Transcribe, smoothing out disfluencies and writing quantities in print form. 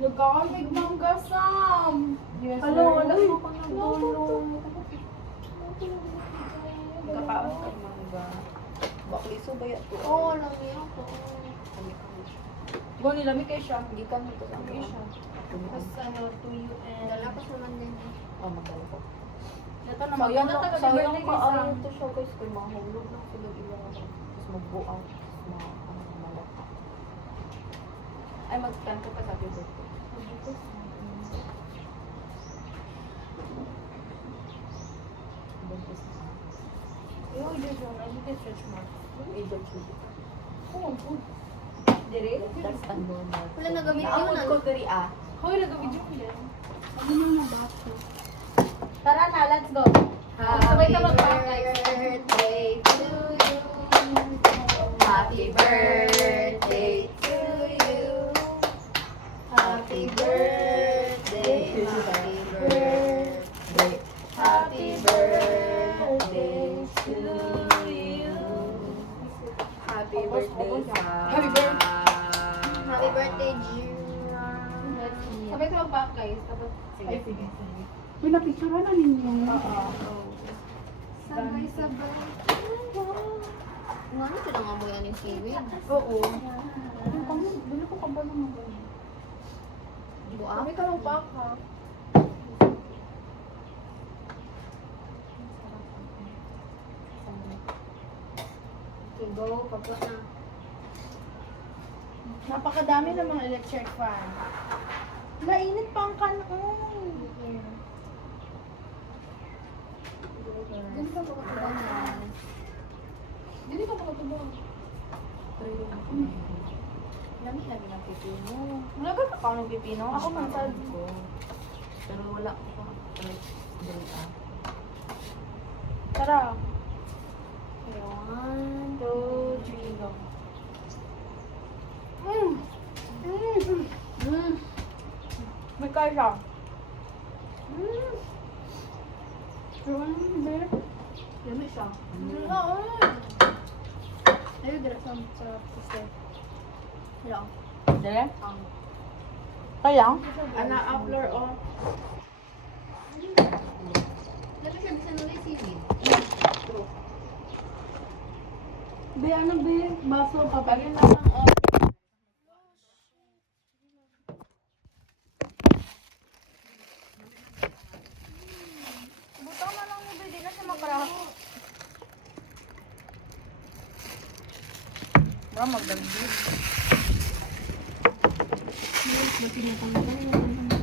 Nagkakamig mangga, Sam. Yes, Hello, sir. wala Uy, mo ko nagdulong. Kakaon kay mangga. Bakli so ba yato? Oo, lami ako. Gani lami kay siya. Gikan mo to sa Lami siya. Tapos ano, to you and... Dalapas naman din. Oh, magdala ko. Ito naman, Sayang wala lang, taga sayang birthday pa kay Sam. ayaw to siya guys. Kaya mahulog lang sila ilang. Tapos magbuang. Tapos malata. Ay, mag-scan ka pa sa birthday. Yung Jojo, ano yung stretch mark? Age chili. Oo, good. Dire? That's abnormal. Wala nagamit yun, Naamod ano? ko diri ah. Hoy, nag-video ko yan. Ano na nabato? Tara na, let's go. Sabay ka magpakay. birthday to you. Happy birthday to you. Happy birthday, happy birthday. Happy birthday to you. Happy birthday sa... Happy birthday. Happy birthday, Jira. Sabay ka magpakay. Tapos, ay, sige. Uy, napicturean na ninyo. Oo. Sabay-sabay. Ano ito nang amoy aning seaweed? Oo. Dili ko kabalo ng ganyan. Buak? Sabay ka magpaka. Okay, go. Pagka na. Napakadami ng mga electric fan. Nainit pa ang kanon. Dili ka makatulog na. Dili ka makatubog. Lamit lagi ng pipino. Wala ka ka ng pipino? Ako man sa... ko. Pero wala ko pa. Dili ah. Tara. Okay, 1, 2, 3, go. May kaya. Pero ano hindi? Dami siya. Oo. Ayun, dira sa sister. Hello. Dali? Kaya? Ana, upler o. Dali siya bisa nulay seaweed. Be, ano be? Baso, Kapagin papagin na lang o. Butang na lang mo ba? Di na siya makarap. Ba, magdagdig. Mas pinatanggal.